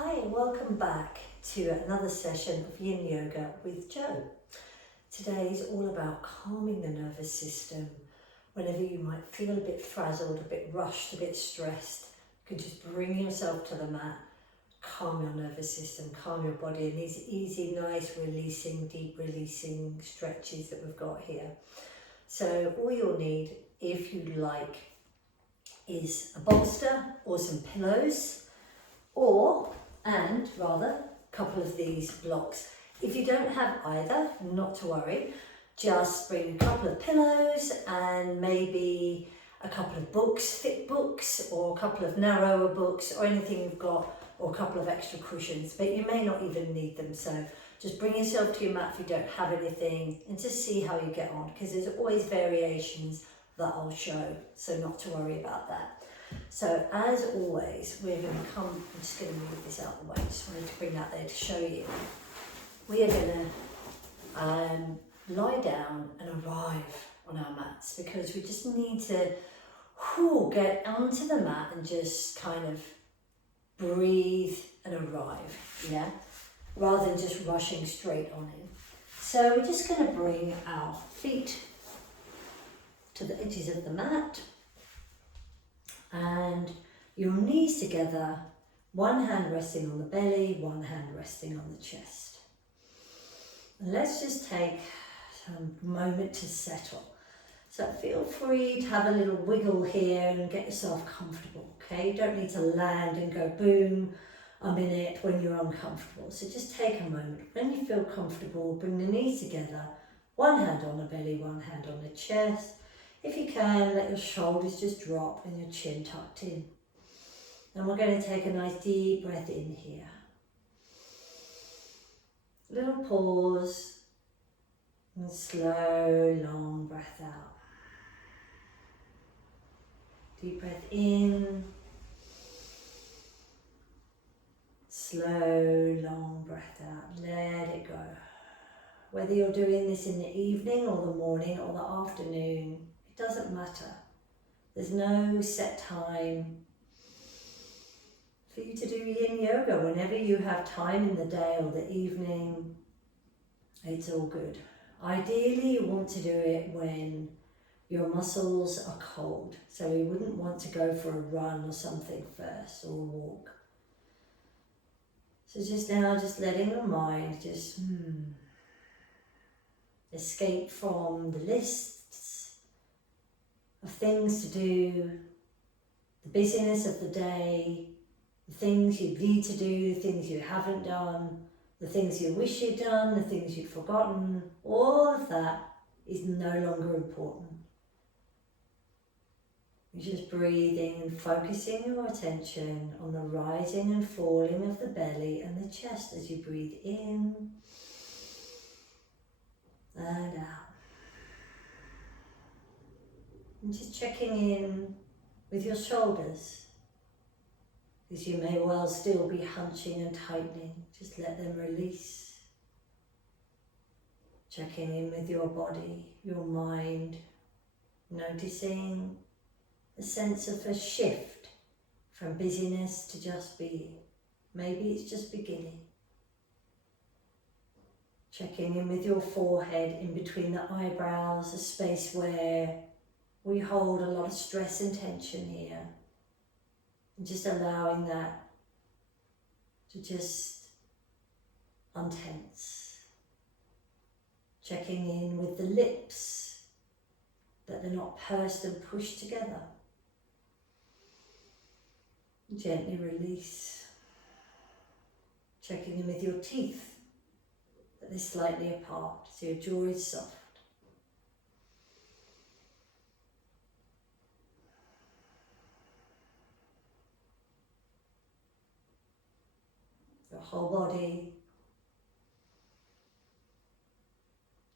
Hi, welcome back to another session of Yin Yoga with Jo. Today is all about calming the nervous system. Whenever you might feel a bit frazzled, a bit rushed, a bit stressed, you can just bring yourself to the mat, calm your nervous system, calm your body, and these easy, nice releasing, deep releasing stretches that we've got here. So all you'll need, if you like, is a bolster or some pillows, a couple of these blocks. If you don't have either, not to worry, just bring a couple of pillows and maybe a couple of books, thick books, or a couple of narrower books, or anything you've got, or a couple of extra cushions, but you may not even need them. So just bring yourself to your mat if you don't have anything and just see how you get on, because there's always variations that I'll show, so not to worry about that. So as always, we're going to I'm just going to move this out of the way, just wanted to bring that there to show you. We are going to lie down and arrive on our mats, because we just need to get onto the mat and just kind of breathe and arrive, yeah? Rather than just rushing straight on in. So we're just going to bring our feet to the edges of the mat, and your knees together, one hand resting on the belly, one hand resting on the chest. And let's just take a moment to settle. So feel free to have a little wiggle here and get yourself comfortable, okay? You don't need to land and go boom, I'm in it when you're uncomfortable. So just take a moment. When you feel comfortable, bring the knees together, one hand on the belly, one hand on the chest. If you can, let your shoulders just drop and your chin tucked in. And we're going to take a nice deep breath in here. Little pause and slow, long breath out. Deep breath in. Slow, long breath out. Let it go. Whether you're doing this in the evening or the morning or the afternoon, it doesn't matter. There's no set time for you to do yin yoga. Whenever you have time in the day or the evening, it's all good. Ideally, you want to do it when your muscles are cold. So you wouldn't want to go for a run or something first, or a walk. So just now, just letting your mind just escape from the lists of things to do, the busyness of the day, the things you need to do, the things you haven't done, the things you wish you'd done, the things you'd forgotten. All of that is no longer important. You're just breathing and focusing your attention on the rising and falling of the belly and the chest as you breathe in and out. And just checking in with your shoulders, because you may well still be hunching and tightening. Just let them release. Checking in with your body, your mind, noticing a sense of a shift from busyness to just being. Maybe it's just beginning. Checking in with your forehead, in between the eyebrows, a space where we hold a lot of stress and tension here. And just allowing that to just untense. Checking in with the lips, that they're not pursed and pushed together. Gently release. Checking in with your teeth, that they're slightly apart, so your jaw is soft. Your whole body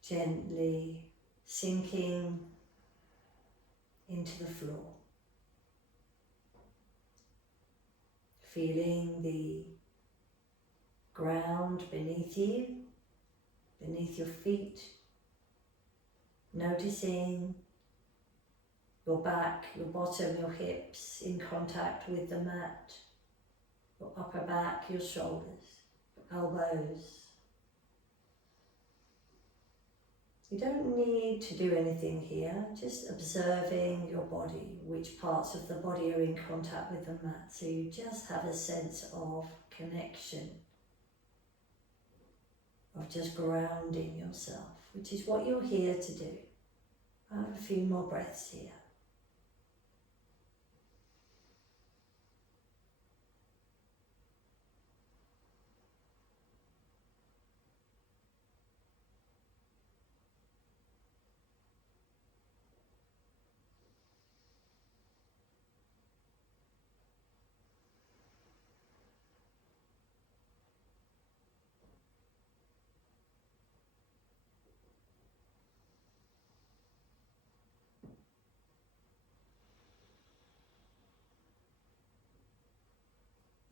gently sinking into the floor. Feeling the ground beneath you, beneath your feet. Noticing your back, your bottom, your hips in contact with the mat. your upper back, your shoulders, your elbows. You don't need to do anything here, just observing your body, which parts of the body are in contact with the mat. So you just have a sense of connection, of just grounding yourself, which is what you're here to do. Have a few more breaths here.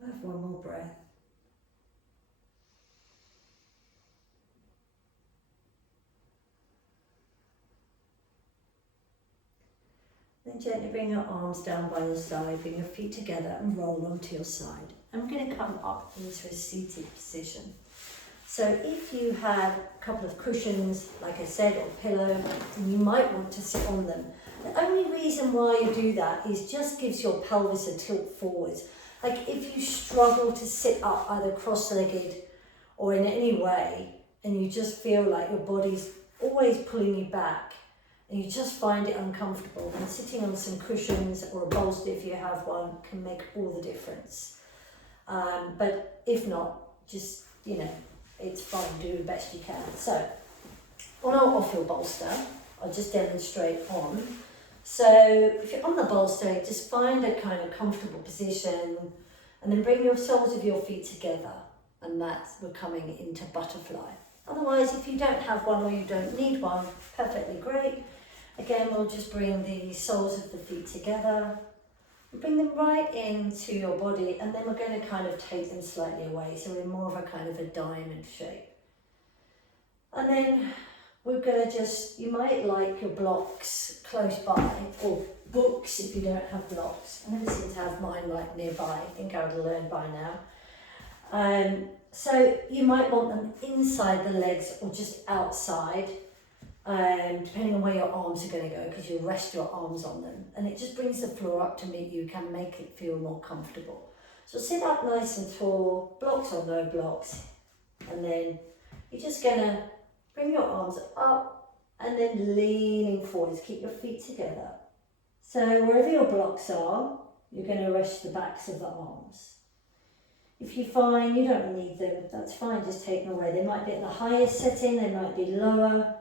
Have one more breath. Then gently bring your arms down by your side, bring your feet together and roll onto your side. I'm going to come up into a seated position. So if you have a couple of cushions, like I said, or pillow, you might want to sit on them. The only reason why you do that is just gives your pelvis a tilt forwards. Like if you struggle to sit up either cross-legged or in any way, and you just feel like your body's always pulling you back, and you just find it uncomfortable, then sitting on some cushions or a bolster if you have one can make all the difference. But if not, just, it's fine, do the best you can. So, on our off-wheel bolster, I'll just demonstrate on. So, if you're on the bolster, just find a kind of comfortable position and then bring your soles of your feet together, and we're coming into butterfly. Otherwise, if you don't have one or you don't need one, perfectly great. Again, we'll just bring the soles of the feet together, bring them right into your body, and then we're going to kind of take them slightly away, so we're more of a kind of a diamond shape. And then we're going to you might like your blocks close by, or books if you don't have blocks. I never seem to have mine like nearby. I think I would have learned by now. So you might want them inside the legs or just outside, depending on where your arms are going to go, because you'll rest your arms on them. And it just brings the floor up to meet you, can make it feel more comfortable. So sit up nice and tall, blocks or no blocks, and then you're just going to bring your arms up and then leaning forwards. Keep your feet together. So wherever your blocks are, you're going to rest the backs of the arms. If you find you don't need them, that's fine, just take them away. They might be at the highest setting, they might be lower.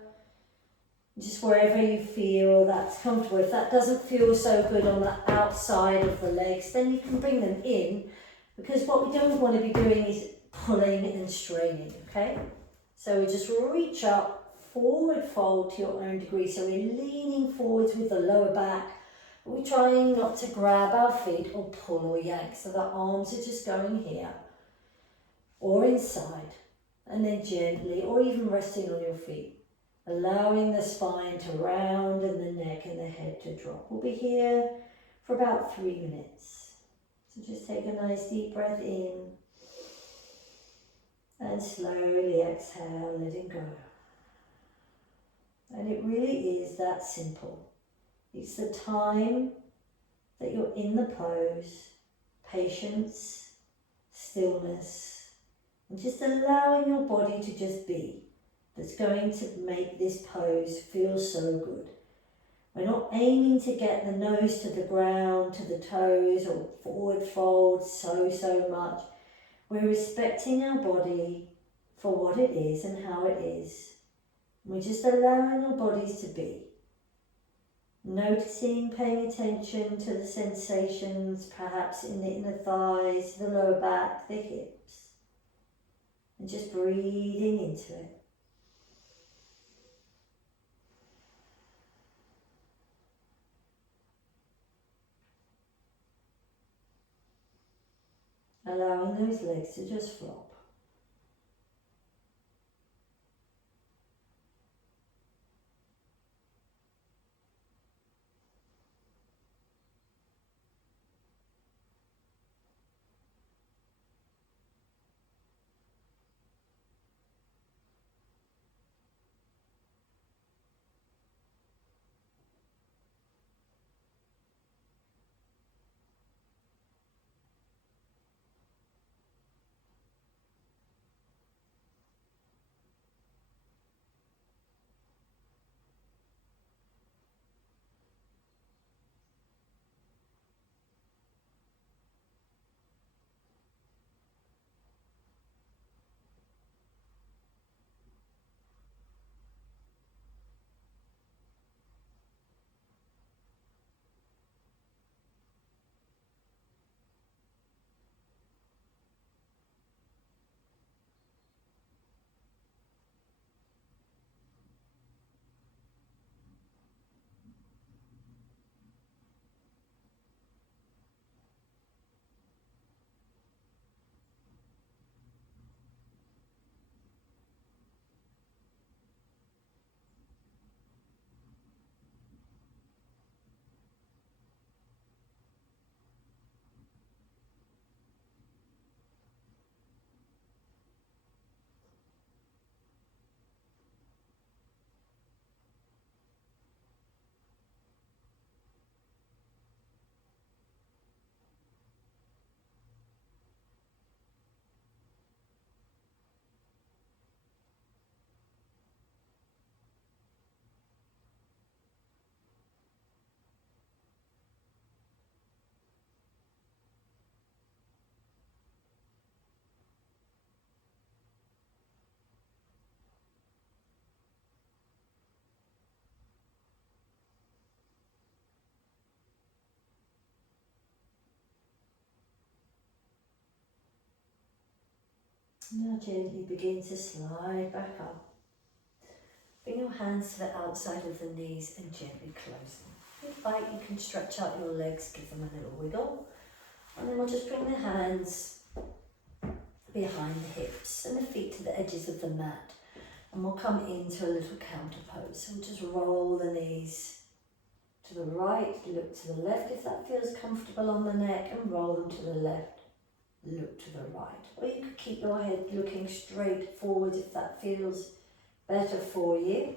Just wherever you feel that's comfortable. If that doesn't feel so good on the outside of the legs, then you can bring them in, because what we don't want to be doing is pulling and straining, okay? So we just reach up, forward fold to your own degree. So we're leaning forwards with the lower back. We're trying not to grab our feet or pull or yank. So the arms are just going here or inside, and then gently, or even resting on your feet, allowing the spine to round and the neck and the head to drop. We'll be here for about 3 minutes. So just take a nice deep breath in and slowly exhale, letting go. And it really is that simple. It's the time that you're in the pose, patience, stillness, and just allowing your body to just be, that's going to make this pose feel so good. We're not aiming to get the nose to the ground, to the toes, or forward fold so much. We're respecting our body for what it is and how it is. We're just allowing our bodies to be. Noticing, paying attention to the sensations, perhaps in the inner thighs, the lower back, the hips. And just breathing into it. Allowing those legs to just flop. Now gently begin to slide back up. Bring your hands to the outside of the knees and gently close them. If you like, you can stretch out your legs, give them a little wiggle. And then we'll just bring the hands behind the hips and the feet to the edges of the mat. And we'll come into a little counter pose. So we'll just roll the knees to the right, look to the left if that feels comfortable on the neck, and roll them to the left, look to the right. Or you could keep your head looking straight forward if that feels better for you.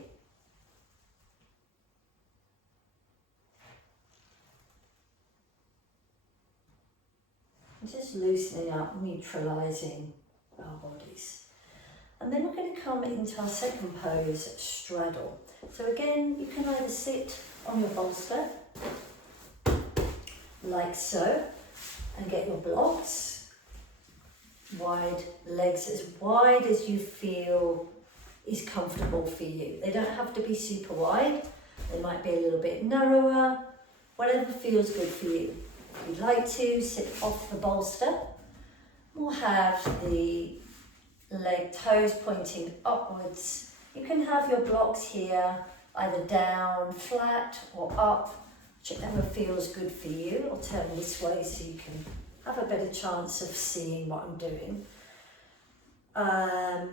And just loosening up, neutralising our bodies. And then we're going to come into our second pose, straddle. So again, you can either sit on your bolster, like so, and get your blocks, wide legs as wide as you feel is comfortable for you. They don't have to be super wide, they might be a little bit narrower, whatever feels good for you. If you'd like to, sit off the bolster. We'll have the leg toes pointing upwards. You can have your blocks here either down, flat or up, whichever feels good for you. I'll turn this way so you can have a better chance of seeing what I'm doing. And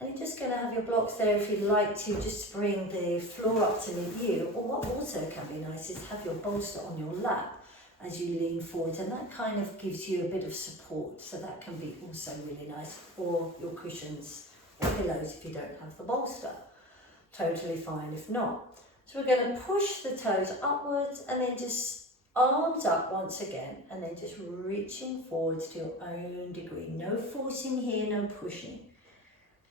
you're just going to have your blocks there if you'd like to, just bring the floor up to meet you. Or what also can be nice is have your bolster on your lap as you lean forward, and that kind of gives you a bit of support, so that can be also really nice. Or your cushions or pillows if you don't have the bolster. Totally fine if not. So we're going to push the toes upwards and then just arms up once again, and then just reaching forwards to your own degree. No forcing here, no pushing.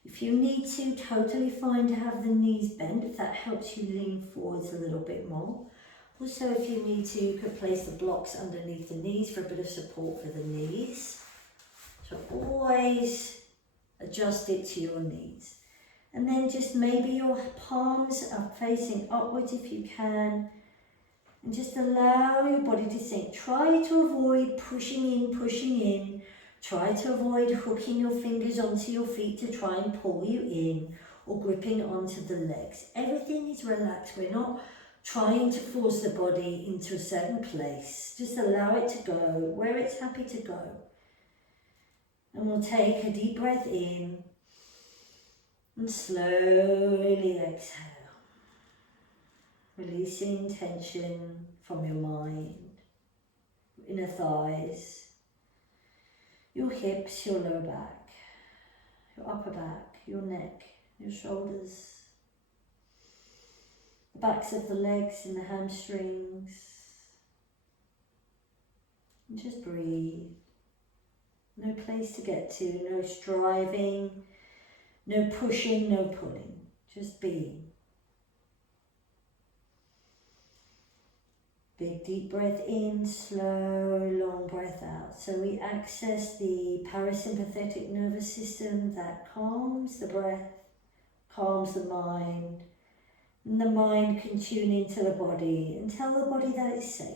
If you need to, totally fine to have the knees bent if that helps you lean forwards a little bit more. Also, if you need to, you could place the blocks underneath the knees for a bit of support for the knees. So always adjust it to your knees. And then just maybe your palms are facing upwards if you can. And just allow your body to sink. Try to avoid pushing in, pushing in. Try to avoid hooking your fingers onto your feet to try and pull you in, or gripping onto the legs. Everything is relaxed. We're not trying to force the body into a certain place. Just allow it to go where it's happy to go. And we'll take a deep breath in and slowly exhale, releasing tension from your mind, your inner thighs, your hips, your lower back, your upper back, your neck, your shoulders, the backs of the legs and the hamstrings. And just breathe. No place to get to, no striving, no pushing, no pulling, just being. Big deep breath in, slow, long breath out. So we access the parasympathetic nervous system that calms the breath, calms the mind, and the mind can tune into the body and tell the body that it's safe.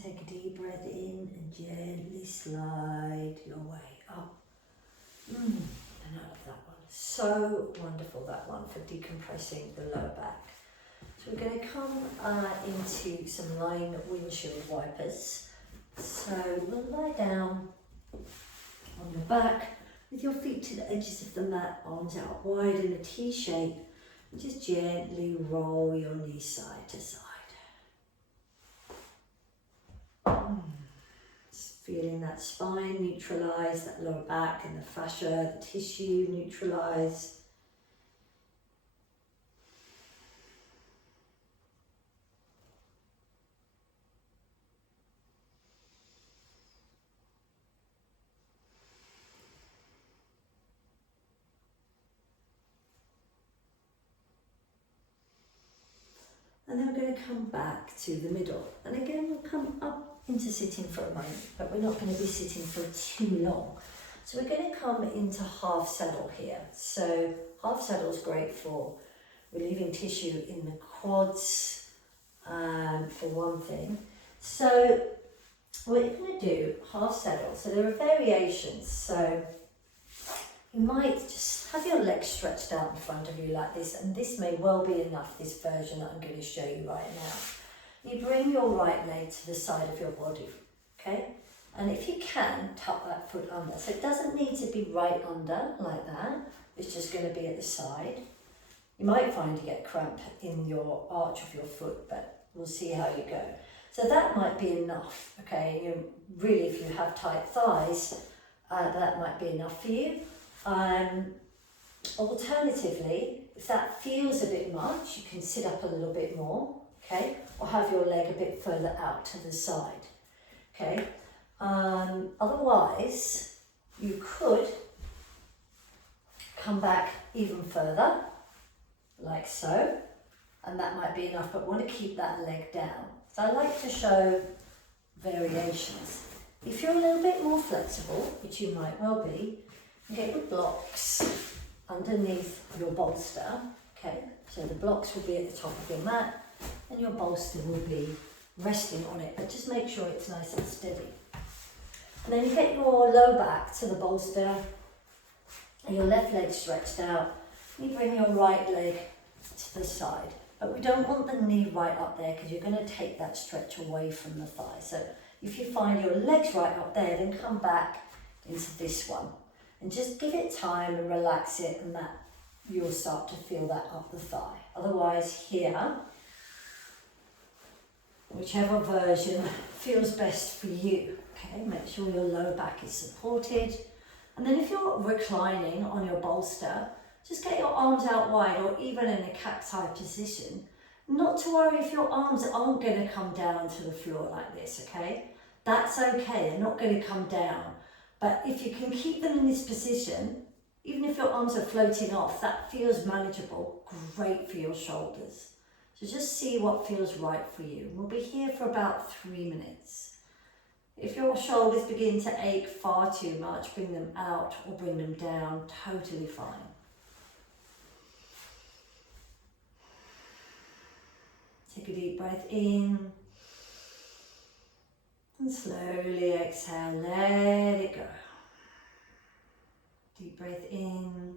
Take a deep breath in and gently slide your way up and out of that one. So wonderful, that one, for decompressing the lower back. So we're going to come into some lying windshield wipers. So we'll lie down on your back with your feet to the edges of the mat, arms out wide in a T shape, and just gently roll your knees side to side. Just feeling that spine neutralise, that lower back and the fascia, the tissue neutralise. And then we're going to come back to the middle. And again, we'll come up into sitting for a moment, but we're not going to be sitting for too long. So we're going to come into half saddle here. So half saddle is great for relieving tissue in the quads, for one thing. So what you're going to do, half saddle, so there are variations. So you might just have your legs stretched out in front of you like this, and this may well be enough, this version that I'm going to show you right now. You bring your right leg to the side of your body, okay? And if you can, tuck that foot under. So it doesn't need to be right under like that, it's just going to be at the side. You might find you get cramp in your arch of your foot, but we'll see how you go. So that might be enough, okay? You really, if you have tight thighs, that might be enough for you. Alternatively, if that feels a bit much, you can sit up a little bit more, okay? Or have your leg a bit further out to the side, okay? Otherwise, you could come back even further, like so, and that might be enough, but want to keep that leg down. So I like to show variations. If you're a little bit more flexible, which you might well be, get your blocks underneath your bolster, okay? So the blocks will be at the top of your mat and your bolster will be resting on it, but just make sure it's nice and steady. And then you get your low back to the bolster and your left leg stretched out. You bring your right leg to the side, but we don't want the knee right up there because you're going to take that stretch away from the thigh. So if you find your legs right up there, then come back into this one. And just give it time and relax it, and that you'll start to feel that up the thigh. Otherwise, here, whichever version feels best for you, okay? Make sure your lower back is supported. And then if you're reclining on your bolster, just get your arms out wide, or even in a cacti position. Not to worry if your arms aren't going to come down to the floor like this, okay? That's okay, they're not going to come down. But if you can keep them in this position, even if your arms are floating off, that feels manageable, great for your shoulders. So just see what feels right for you. We'll be here for about 3 minutes. If your shoulders begin to ache far too much, bring them out or bring them down, totally fine. Take a deep breath in. And slowly exhale, let it go. Deep breath in.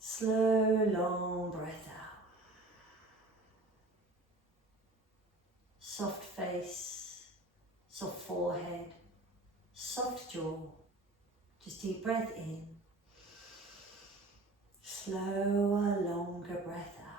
Slow, long breath out. Soft face, soft forehead, soft jaw. Just deep breath in. Slower, longer breath out.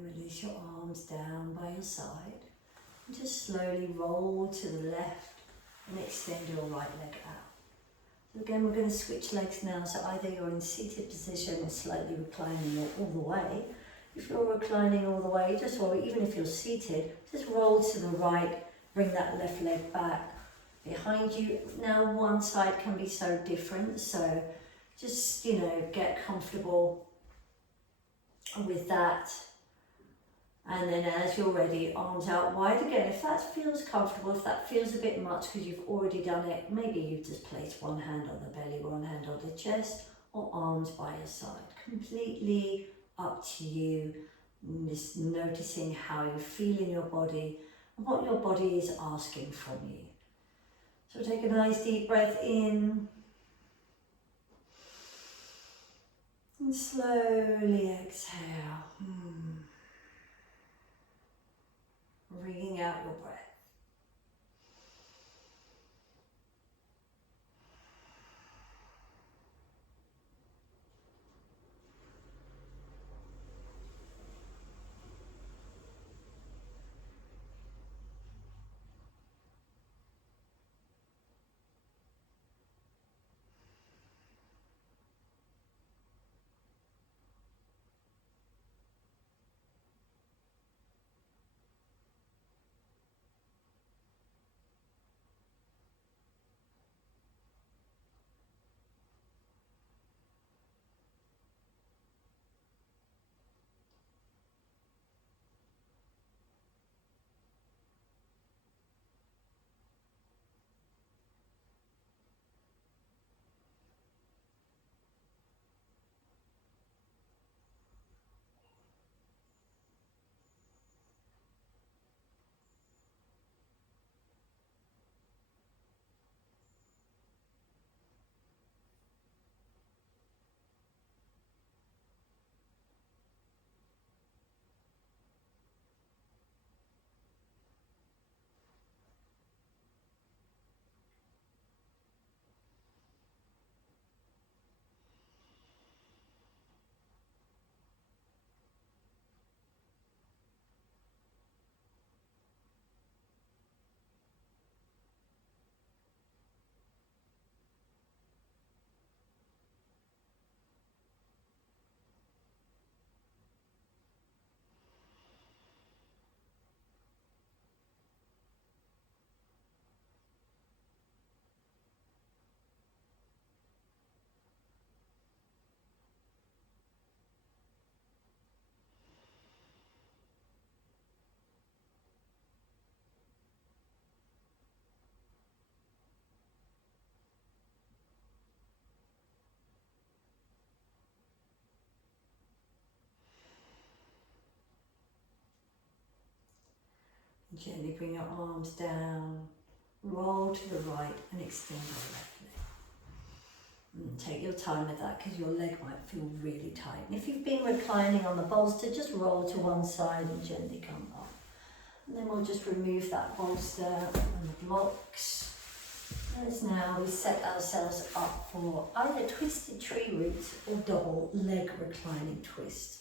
And release your arms down by your side. And just slowly roll to the left and extend your right leg out. So again, we're going to switch legs now. So either you're in seated position or slightly reclining all the way. If you're reclining all the way, just roll, even if you're seated, just roll to the right, bring that left leg back behind you. Now one side can be so different, so just, you know, get comfortable with that. And then as you're ready, arms out wide again. If that feels comfortable, if that feels a bit much because you've already done it, maybe you just place one hand on the belly, one hand on the chest, or arms by your side. Completely up to you. Just noticing how you feel in your body and what your body is asking from you. So take a nice deep breath in. And slowly exhale. Bringing out your breath. Gently bring your arms down, roll to the right and extend your left leg. Take your time with that because your leg might feel really tight. And if you've been reclining on the bolster, just roll to one side and gently come up. And then we'll just remove that bolster and the blocks. As now we set ourselves up for either twisted tree roots or double leg reclining twist.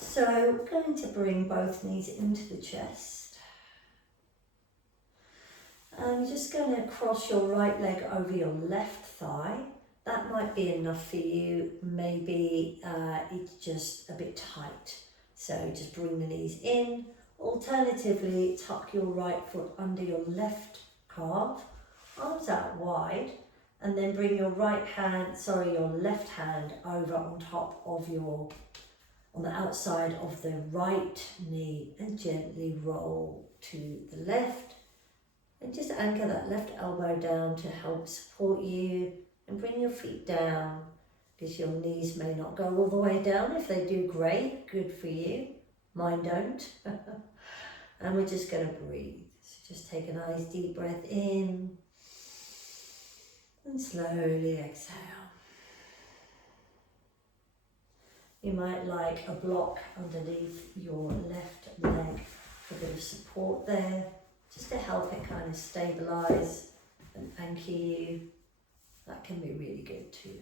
So we're going to bring both knees into the chest. And you're just going to cross your right leg over your left thigh. That might be enough for you. Maybe it's just a bit tight. So just bring the knees in. Alternatively, tuck your right foot under your left calf, arms out wide, and then bring your left hand over on top of on the outside of the right knee and gently roll to the left. And just anchor that left elbow down to help support you and bring your feet down because your knees may not go all the way down. If they do, great, good for you. Mine don't. And we're just going to breathe. So just take a nice deep breath in and slowly exhale. You might like a block underneath your left leg for a bit of support there, just to help it kind of stabilise and anchor you. That can be really good too.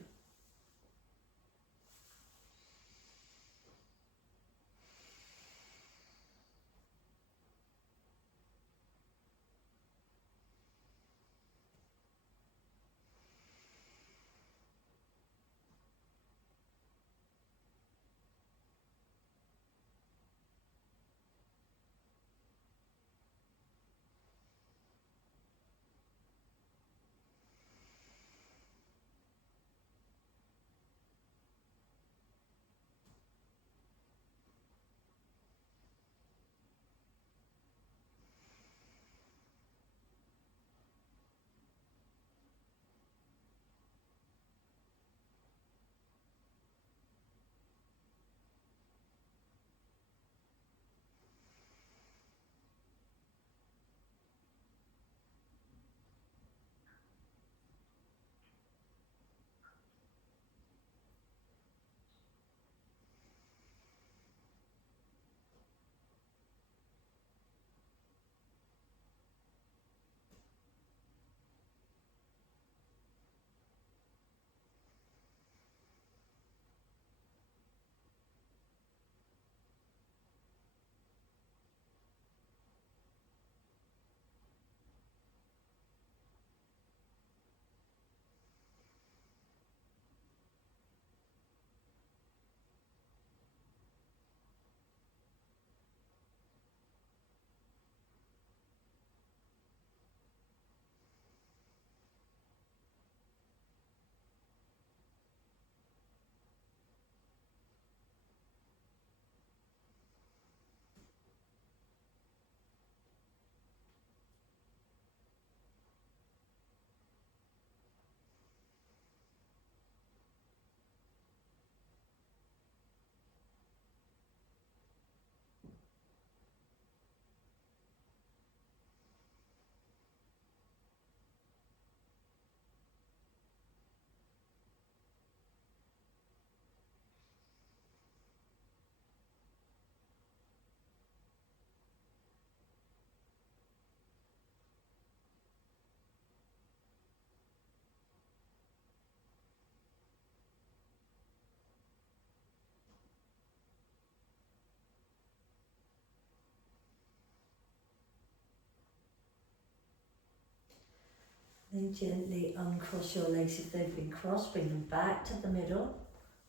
Then gently uncross your legs if they've been crossed, bring them back to the middle.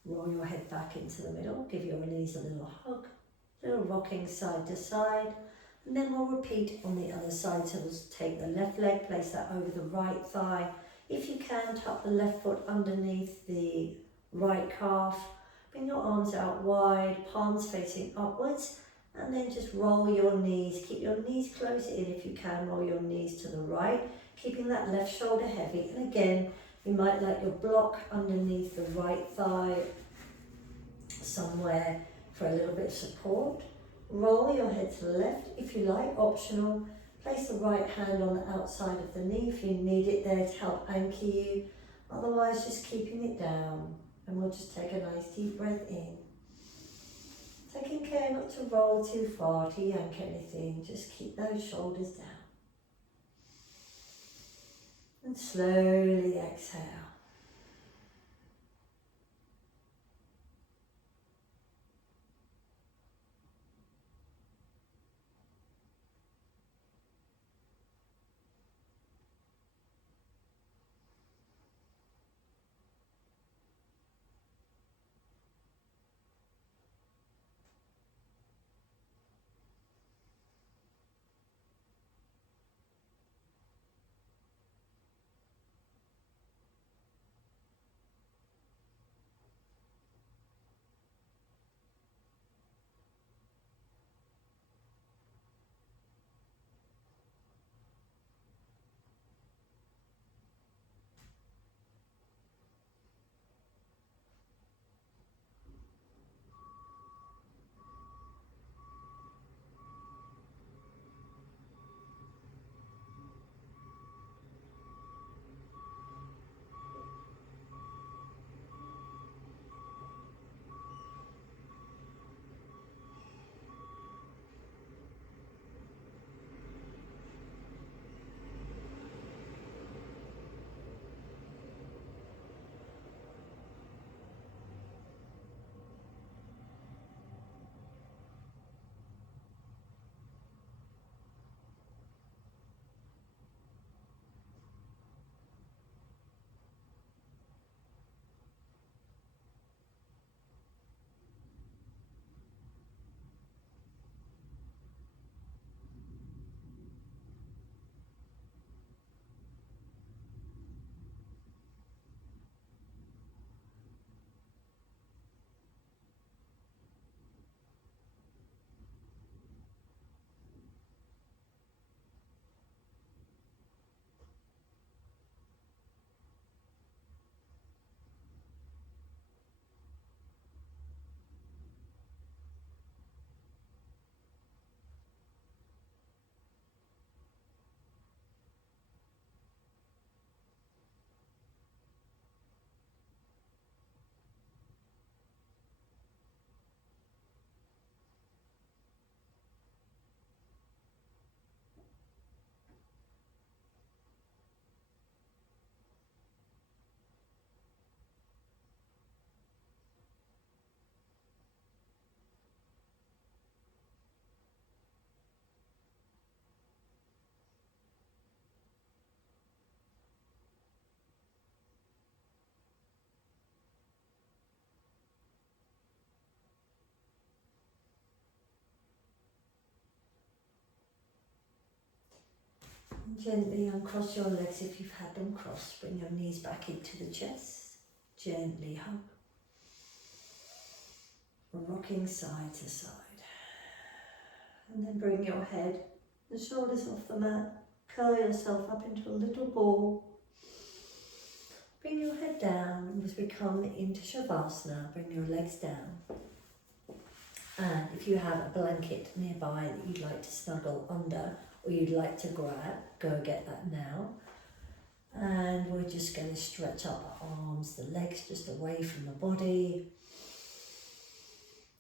Roll your head back into the middle, give your knees a little hug, little rocking side to side, and then we'll repeat on the other side. So we'll take the left leg, place that over the right thigh. If you can, tuck the left foot underneath the right calf, bring your arms out wide, palms facing upwards, and then just roll your knees. Keep your knees close in if you can, roll your knees to the right, keeping that left shoulder heavy. And again, you might let your block underneath the right thigh somewhere for a little bit of support. Roll your head to the left if you like, optional. Place the right hand on the outside of the knee if you need it there to help anchor you. Otherwise, just keeping it down. And we'll just take a nice deep breath in. Taking care not to roll too far, to yank anything. Just keep those shoulders down. And slowly exhale. Gently uncross your legs if you've had them crossed. Bring your knees back into the chest. Gently hug. Rocking side to side. And then bring your head and shoulders off the mat. Curl yourself up into a little ball. Bring your head down as we come into Shavasana. Bring your legs down. And if you have a blanket nearby that you'd like to snuggle under or you'd like to grab, go get that now. And we're just going to stretch up our arms, the legs just away from the body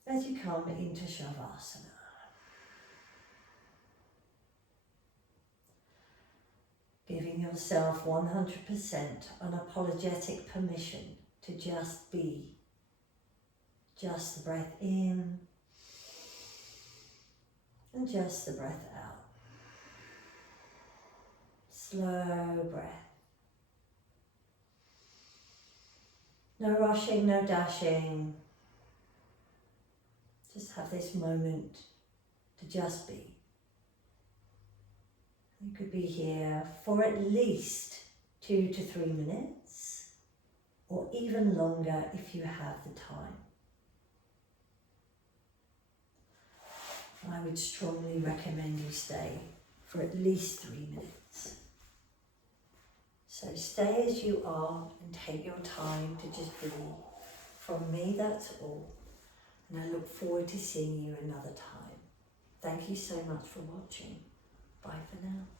as you come into Shavasana. Giving yourself 100% unapologetic permission to just be. Just the breath in and just the breath out. Slow breath. No rushing, no dashing. Just have this moment to just be. You could be here for at least 2 to 3 minutes, or even longer if you have the time. I would strongly recommend you stay for at least 3 minutes. So stay as you are and take your time to just breathe. From me, that's all. And I look forward to seeing you another time. Thank you so much for watching. Bye for now.